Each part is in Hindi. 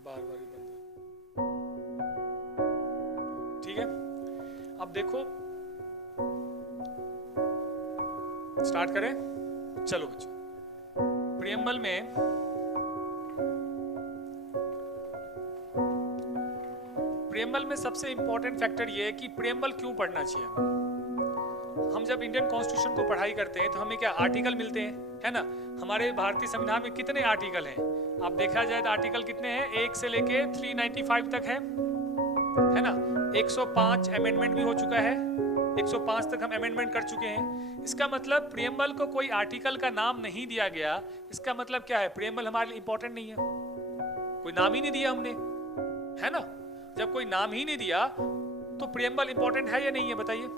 बार बार ही बंद है। ठीक है, अब देखो स्टार्ट करें। चलो बच्चों, प्रियम्बल में सबसे इंपॉर्टेंट फैक्टर ये है कि प्रियम्बल क्यों पढ़ना चाहिए। हम जब इंडियन कॉन्स्टिट्यूशन को पढ़ाई करते हैं तो हमें क्या आर्टिकल मिलते हैं, है ना। हमारे भारतीय संविधान में कितने आर्टिकल हैं? आप देखा जाए तो आर्टिकल कितने हैं? 1 से लेके 395 तक है ना। 105 अमेंडमेंट भी हो चुका है, 105 तक हम अमेंडमेंट कर चुके हैं। इसका मतलब प्रियम्बल को कोई आर्टिकल का नाम नहीं दिया गया। इसका मतलब क्या है? प्रियम्बल हमारे लिए इंपॉर्टेंट नहीं है, कोई नाम ही नहीं दिया हमने, है ना। जब कोई नाम ही नहीं दिया तो प्रियम्बल इंपॉर्टेंट है या नहीं है? बताइए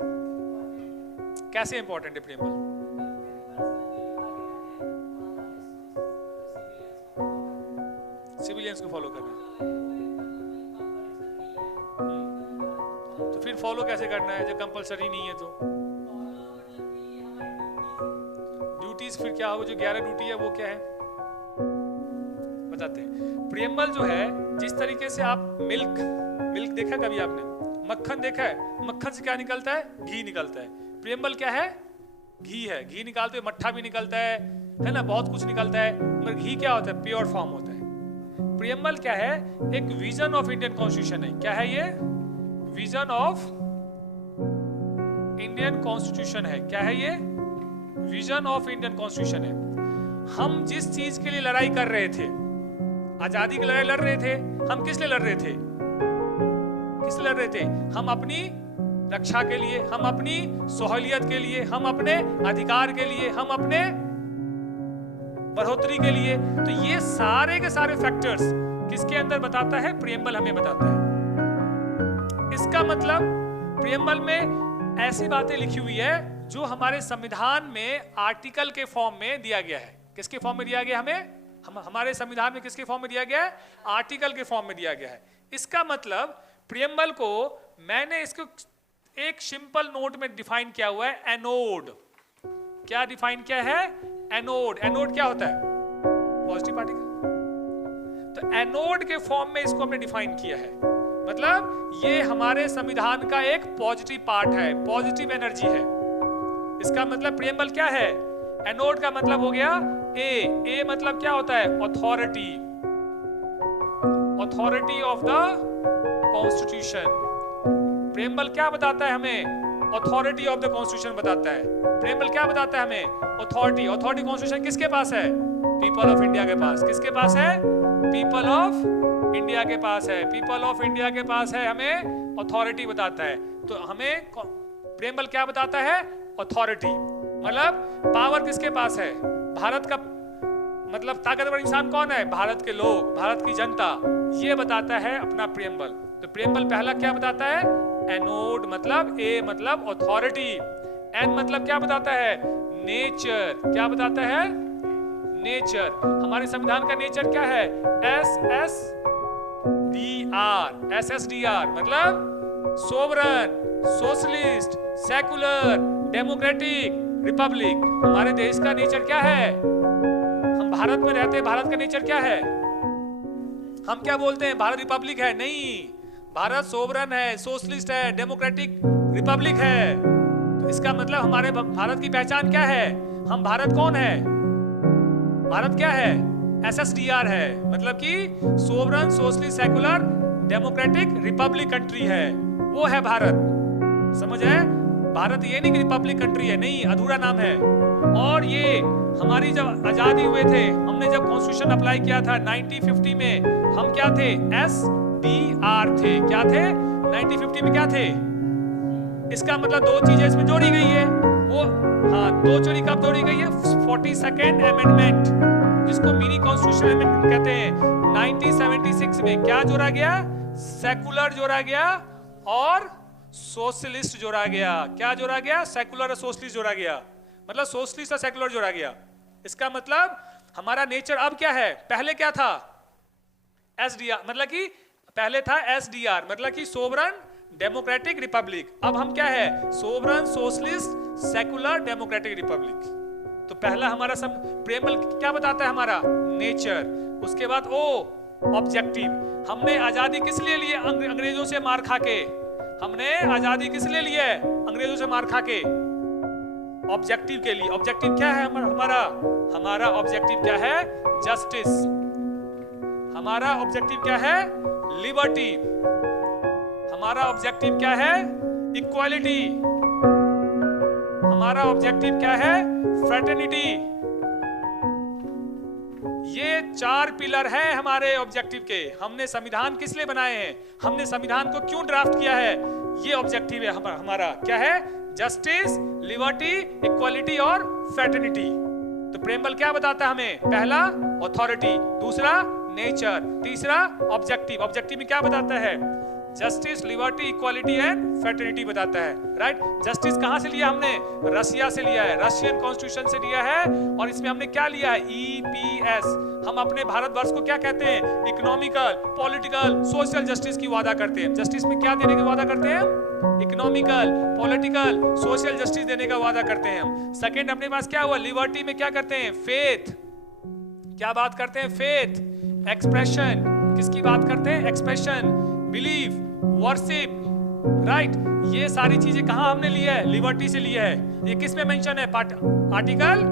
कैसे इंपॉर्टेंट है प्रियम्बल? सिविलियंस को फॉलो करना, तो फिर फॉलो कैसे करना है जब कंपलसरी नहीं है? तो ड्यूटीज फिर क्या होगा? जो 11 ड्यूटी है वो क्या है बताते हैं। प्रियम्बल जो है, जिस तरीके से आप मिल्क देखा कभी आपने? मक्खन देखा है? मक्खन से क्या निकलता है? घी निकलता है। प्रियम्बल क्या है? घी है। घी निकालते हुए मट्ठा भी निकलता है ना, बहुत कुछ निकलता है, मगर घी क्या होता है? प्योर फॉर्म होता है। प्रियम्बल क्या है? एक विजन ऑफ इंडियन कॉन्स्टिट्यूशन है। क्या है ये? विजन ऑफ इंडियन कॉन्स्टिट्यूशन है। क्या है ये? विजन ऑफ इंडियन कॉन्स्टिट्यूशन है। हम जिस चीज के लिए लड़ाई कर रहे थे, आजादी की लड़ाई लड़ रहे थे, हम किस लिए लड़ रहे थे? किस लिए लड़ रहे थे? हम अपनी रक्षा के लिए, हम अपनी सहूलियत के लिए, हम अपने अधिकार के लिए, हम अपने बढ़ोतरी के लिए। तो ये सारे के सारे फैक्टर्स किसके अंदर बताता है? प्रियम्बल हमें बताता है। इसका मतलब प्रियम्बल में ऐसी बातें लिखी हुई है जो हमारे संविधान में आर्टिकल के फॉर्म में दिया गया है। किसके फॉर्म में दिया गया? हमारे संविधान में किसके फॉर्म में दिया गया है? आर्टिकल के फॉर्म में दिया गया है। इसका मतलब प्रियम्बल को मैंने इसको एक सिंपल नोट में डिफाइन किया हुआ है, एनोड। क्या डिफाइन किया है? एनोड। एनोड क्या होता है? Positive particle. तो एनोड के फॉर्म में इसको हमने डिफाइन किया है। मतलब ये हमारे संविधान का एक पॉजिटिव पार्ट है, पॉजिटिव एनर्जी है। इसका मतलब प्रियम्बल क्या है? एनोड का मतलब हो गया ए मतलब क्या होता है? Authority, authority of the constitution. Preamble क्या बताता है हमें? अथॉरिटी ऑफ द कॉन्स्टिट्यूशन बताता है। प्रियम्बल क्या बताता है हमें? अथॉरिटी। अथॉरिटी कॉन्स्टिट्यूशन किसके पास है? पीपल ऑफ इंडिया के पास। किसके पास है? पीपल ऑफ इंडिया के पास है। पीपल ऑफ इंडिया के पास है, हमें अथॉरिटी बताता है। तो हमें प्रियम्बल क्या बताता है? अथॉरिटी। मतलब पावर किसके पास है? भारत का मतलब ताकतवर इंसान कौन है? भारत के लोग, भारत की जनता। ये बताता है अपना प्रियम्बल। तो प्रियम्बल पहला क्या बताता है? एनोड मतलब ए मतलब अथॉरिटी। एन मतलब क्या बताता है? नेचर। क्या बताता है? नेचर। हमारे संविधान का नेचर क्या है? SSDR मतलब sovereign, socialist, secular, democratic, Republic. हमारे देश का नेचर क्या है? हम भारत में रहते हैं, भारत का नेचर क्या है? हम क्या बोलते हैं? भारत रिपब्लिक है? नहीं, भारत सोवरन है, सोशलिस्ट है, डेमोक्रेटिक रिपब्लिक है। तो इसका मतलब हमारे भारत की पहचान क्या है? हम भारत कौन है? भारत क्या है? SSDR है, मतलब कि sovereign, socialist, secular, democratic Republic country है, वो है भारत। समझ है? भारत ये नहीं कि रिपब्लिक कंट्री है, नहीं, अधूरा नाम है। और ये हमारी जब आजादी हुए थे, हमने जब कॉन्स्टिट्यूशन अप्लाई किया था 1950 में, हम क्या थे? SDR थे। क्या थे? 1950 में क्या थे? इसका मतलब दो चीजें इसमें जोड़ी गई है। वो दो चोरी कब जोड़ी गई है? 42nd अमेंडमेंट, जिसको मिनी कॉन्स्टिट्यूशन अमेंडमेंट कहते हैं। 1976 में क्या जोड़ा गया? सेकुलर जोड़ा गया और सोशलिस्ट जोड़ा गया। क्या जोड़ा गया? सेकुलर और सोशलिस्ट जोड़ा गया। मतलब सोशलिस्ट और सेकुलर जोड़ा गया। इसका मतलब हमारा नेचर अब क्या है? पहले क्या था? SDR, मतलब कि पहले था SDR, मतलब कि सोवरन, डेमोक्रेटिक, रिपब्लिक। अब हम क्या है? Sovereign, socialist, secular, democratic, Republic. तो पहला हमारा सब प्रियम्बल क्या बताता है? हमारा नेचर। उसके बाद ऑब्जेक्टिव। हमने आजादी किस लिए लिए? अंग्रेजों से मार खा के। हमने आजादी किस लिए ली है? अंग्रेजों से मार खा के। ऑब्जेक्टिव के लिए। ऑब्जेक्टिव क्या है हमारा ऑब्जेक्टिव क्या है? जस्टिस। हमारा ऑब्जेक्टिव क्या है? लिबर्टी। हमारा ऑब्जेक्टिव क्या है? इक्वालिटी। हमारा ऑब्जेक्टिव क्या है? फ्रेटर्निटी। ये 4 पिलर हैं हमारे ऑब्जेक्टिव के। हमने संविधान किस लिए बनाए हैं? हमने संविधान को क्यों ड्राफ्ट किया है? ये ऑब्जेक्टिव है हमारा। क्या है? जस्टिस, लिबर्टी, इक्वालिटी और फ्रेटर्निटी। तो प्रेम्बल क्या बताता है हमें? पहला अथॉरिटी, दूसरा नेचर, तीसरा ऑब्जेक्टिव। ऑब्जेक्टिव में क्या बताता है? Justice, liberty, equality and fraternity बताता है। राइट? जस्टिस कहां से लिया हमने? रशिया से लिया है, रशियन कॉन्स्टिट्यूशन से लिया है। और इसमें हमने क्या लिया है? EPS। हम अपने भारतवर्ष को क्या कहते हैं? इकोनॉमिकल, पॉलिटिकल, सोशल जस्टिस की वादा करते हैं। जस्टिस में क्या देने की वादा करते हैं? इकोनॉमिकल, पॉलिटिकल, सोशल जस्टिस देने का वादा करते हैं हम। सेकेंड अपने पास क्या हुआ? लिबर्टी में क्या करते हैं? फेथ। क्या बात करते हैं? फेथ। एक्सप्रेशन। किसकी बात करते हैं? Expression, belief, worship. राइट? ये सारी चीजें कहां हमने ली है? लिबर्टी से लिया है। ये किस में मेंशन है? आर्टिकल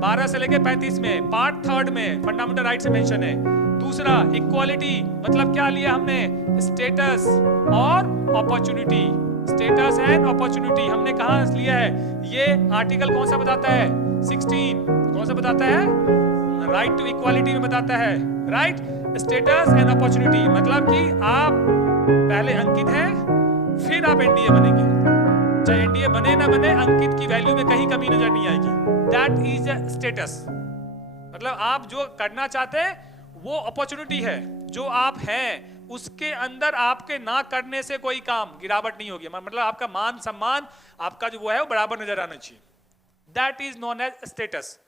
12 से लेके 35 में, पार्ट 3 में फंडामेंटल राइट से मेंशन है। दूसरा इक्वालिटी, मतलब क्या लिया हमने? स्टेटस और अपॉर्चुनिटी। स्टेटस एंड अपॉर्चुनिटी हमने कहां लिया है? ये आर्टिकल कौन सा बताता है? 16। कौन सा बताता है? राइट टू इक्वालिटी में बताता है। राइट? स्टेटस एंड अपॉर्चुनिटी, मतलब कि आप पहले अंकित हैं, फिर आप एनडीए बनेंगे। चाहे एनडीए बने ना बने, अंकित की वैल्यू में कहीं कमी नजर नहीं आएगी। That is a status. मतलब आप जो करना चाहते हैं वो अपॉर्चुनिटी है। जो आप हैं उसके अंदर आपके ना करने से कोई काम गिरावट नहीं होगी। मतलब आपका मान सम्मान, आपका जो वो है वो बराबर नजर आना चाहिए। That is known as status.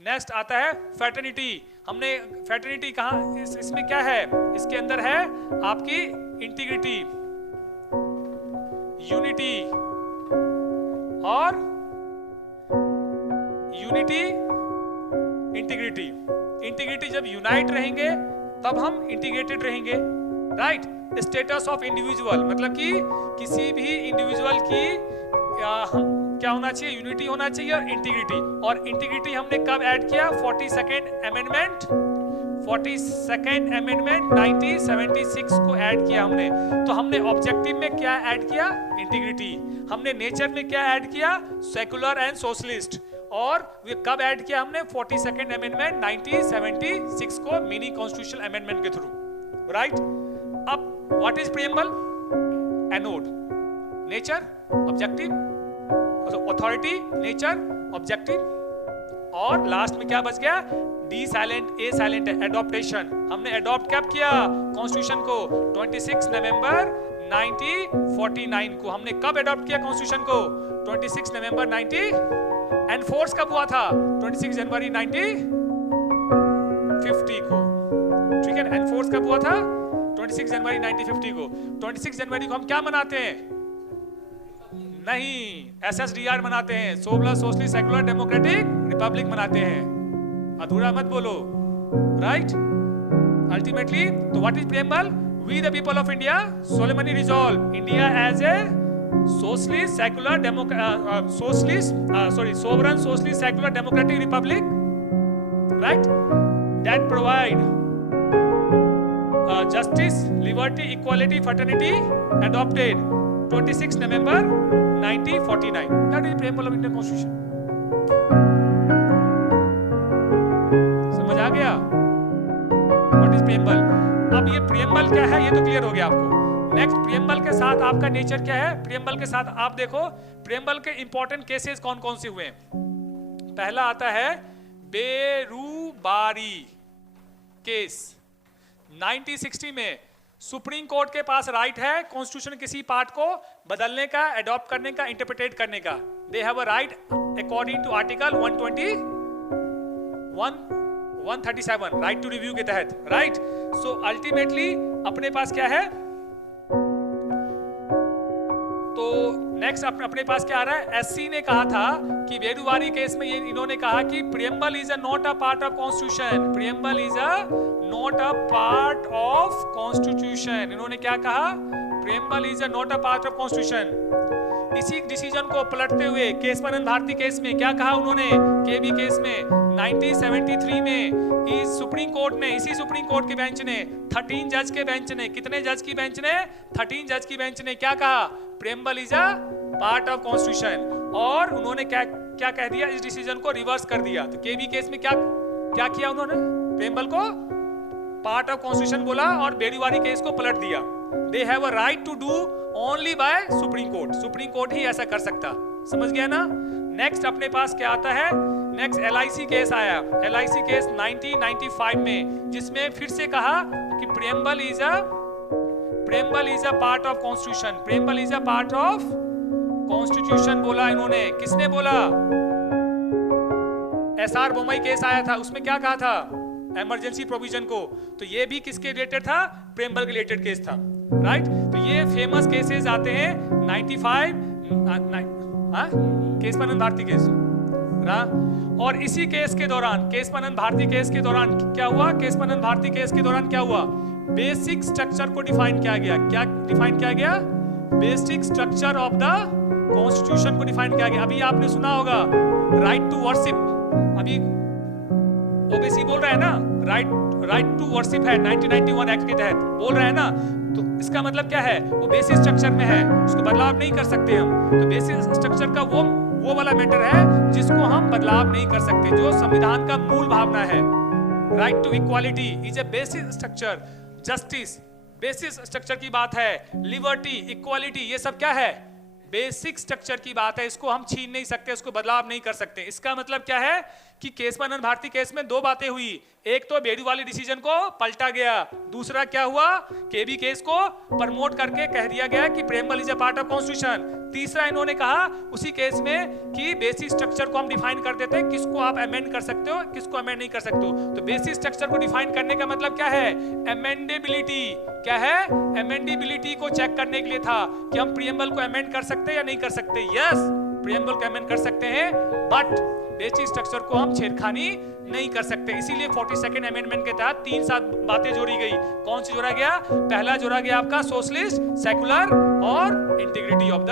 Next आता है फ्रेटर्निटी। हमने फ्रेटर्निटी कहा? इसमें क्या है? इसके अंदर है आपकी इंटीग्रिटी, यूनिटी और इंटीग्रिटी। इंटीग्रिटी जब यूनाइट रहेंगे तब हम इंटीग्रेटेड रहेंगे। राइट? स्टेटस ऑफ इंडिविजुअल, मतलब कि किसी भी इंडिविजुअल की क्या होना चाहिए? यूनिटी होना चाहिए और इंटीग्रिटी। और इंटीग्रिटी हमने कब ऐड किया? 42nd अमेंडमेंट 1976 को ऐड किया हमने। तो हमने ऑब्जेक्टिव में क्या ऐड किया? इंटीग्रिटी। हमने नेचर में क्या ऐड किया? Secular and socialist. और वे कब ऐड किया हमने? 42nd अमेंडमेंट 1976 को, मिनी कॉन्स्टिट्यूशनल अमेंडमेंट के थ्रू। राइट? अब what is preamble? Anode, nature, objective, authority, nature, objective. और लास्ट में क्या बच गया? डी साइलेंट, ए साइलेंट है, एडॉप्टेशन। हमने एडॉप्ट कब किया कॉन्स्टिट्यूशन को? 26 नवंबर 1949 को। हमने कब एडॉप्ट किया कॉन्स्टिट्यूशन को? 26 नवंबर 90। एनफोर्स कब हुआ था? 26 जनवरी 1950 को। ठीक है? एनफोर्स कब हुआ था? 26 जनवरी 1950 को। 26 जनवरी को हम क्या मनाते हैं? नहीं, SSDR मनाते हैं, सोशलिस्ट सेकुलर डेमोक्रेटिक रिपब्लिक मनाते हैं। अधूरा मत बोलो। राइट? अल्टीमेटली तो what is preamble? We the people of India solemnly resolve India as a socialist secular sovereign socialist secular democratic republic, right, that provide justice, liberty, equality, fraternity, adopted 26 November 1949. That is the preamble of Indian Constitution. समझ आ गया? What is preamble? अब ये preamble क्या है ये तो क्लियर हो गया आपको। नेक्स्ट preamble के साथ आपका नेचर क्या है? preamble के साथ आप देखो preamble के इंपॉर्टेंट केसेस कौन कौन से हुए हैं। पहला आता है बेरुबारी केस। 1960 में सुप्रीम कोर्ट के पास राइट है कॉन्स्टिट्यूशन किसी पार्ट को बदलने का, अडॉप्ट करने का, इंटरप्रेट करने का। They have a right according to article 137 right to review के तहत। राइट? सो अल्टीमेटली अपने पास क्या है? तो नेक्स्ट अपने पास क्या आ रहा है, एससी ने कहा था कि बेडूवारी केस में ये इन्होंने कहा कि preamble is a not a part of constitution, preamble is a not a part of constitution. इन्होंने क्या कहा, preamble is a not a part of constitution. इसी डिसीजन को पलटते हुए केशवानंद भारती केस में क्या कहा उन्होंने, केबी केस में 1973 में इस सुप्रीम कोर्ट ने, इसी सुप्रीम कोर्ट के बेंच ने 13 जज के बेंच ने, कितने जज की बेंच ने, 13 जज की बेंच ने क्या कहा, preamble is a part of constitution. और उन्होंने क्या क्या कह दिया, इस डिसीजन को रिवर्स कर दिया। तो केबी केस में क्या क्या किया उन्होंने, प्रियम्बल को पार्ट ऑफ कॉन्स्टिट्यूशन बोला और बेडूवारी केस को पलट दिया। They have a right to do only by supreme court, supreme court ही ऐसा कर सकता। समझ गया ना। नेक्स्ट अपने पास क्या आता है, नेक्स्ट एलआईसी केस आया, एलआईसी केस 1995 में, जिसमें फिर से कहा कि preamble is a part of constitution, preamble is a part of constitution बोला इन्होंने। किसने बोला, एसआर बोमई केस आया था, उसमें क्या कहा था, इमरजेंसी प्रोविजन को। तो ये भी किसके रिलेटेड था, प्रियम्बल के रिलेटेड केस था, राइट। तो ये फेमस केसेस आते हैं 95 केशवानंद भारती केस। और इसी केस के दौरान, केशवानंद भारती केस के दौरान क्या हुआ, केशवानंद भारती केस के दौरान क्या हुआ, बेसिक स्ट्रक्चर को डिफाइन किया गया। क्या डिफाइन किया गया, basic structure of the constitution को डिफाइन किया गया। अभी आपने सुना होगा राइट टू वर्शिप, अभी ओबीसी बोल रहा है ना, राइट टू वर्शिप है 1991 एक्ट के तहत बोल रहा है ना। तो इसका मतलब क्या है, वो बेसिक स्ट्रक्चर में है, उसको बदलाव नहीं कर सकते हम। तो बेसिक स्ट्रक्चर का वो वाला मैटर है जिसको हम बदलाव नहीं कर सकते, जो संविधान का मूल भावना है। Right to equality is a basic structure, justice basic structure की बात है, लिबर्टी, इक्वालिटी, ये सब क्या है, बेसिक स्ट्रक्चर की बात है। इसको हम छीन नहीं सकते, इसको बदलाव नहीं कर सकते। इसका मतलब क्या है कि केशवानंद भारती केस में दो बातें हुई, एक तो बेडूवाली डिसीजन को पलटा गया, दूसरा क्या हुआ, केबी केस को प्रमोट करके कह दिया गया कि preamble is a part of constitution. तीसरा इन्होंने कहा उसी केस में कि बेसिक स्ट्रक्चर को हम डिफाइन कर देते हैं, किसको आप अमेंड कर सकते हो, किसको अमेंड नहीं कर सकते हो। तो बेसिक स्ट्रक्चर को डिफाइन करने का मतलब क्या है, अमेंडेबिलिटी। क्या है, अमेंडेबिलिटी को चेक करने के लिए था कि हम प्रियम्बल को अमेंड कर सकते हैं या नहीं कर सकते। यस, प्रियम्बल को अमेंड कर सकते हैं, बट बेसिक स्ट्रक्चर को हम छेड़खानी नहीं कर सकते। इसीलिए 42nd अमेंडमेंट के तहत 3-7 बातें जोड़ी गई। कौन सी जोड़ा गया, पहला जोड़ा गया आपका सोशलिस्ट, सेकुलर और इंटीग्रिटी ऑफ द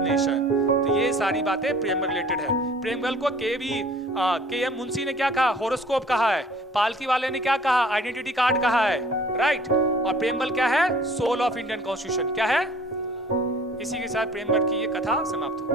नेशन। तो ये सारी बातें प्रियम्बल रिलेटेड है। प्रियम्बल को के.एम. मुंशी ने क्या कहा, होरोस्कोप कहा है। पालकी वाले ने क्या कहा, आइडेंटिटी कार्ड कहा है, राइट। और प्रियम्बल क्या है, सोल ऑफ इंडियन कॉन्स्टिट्यूशन। क्या है, इसी के साथ प्रियम्बल की ये कथा समाप्त हो।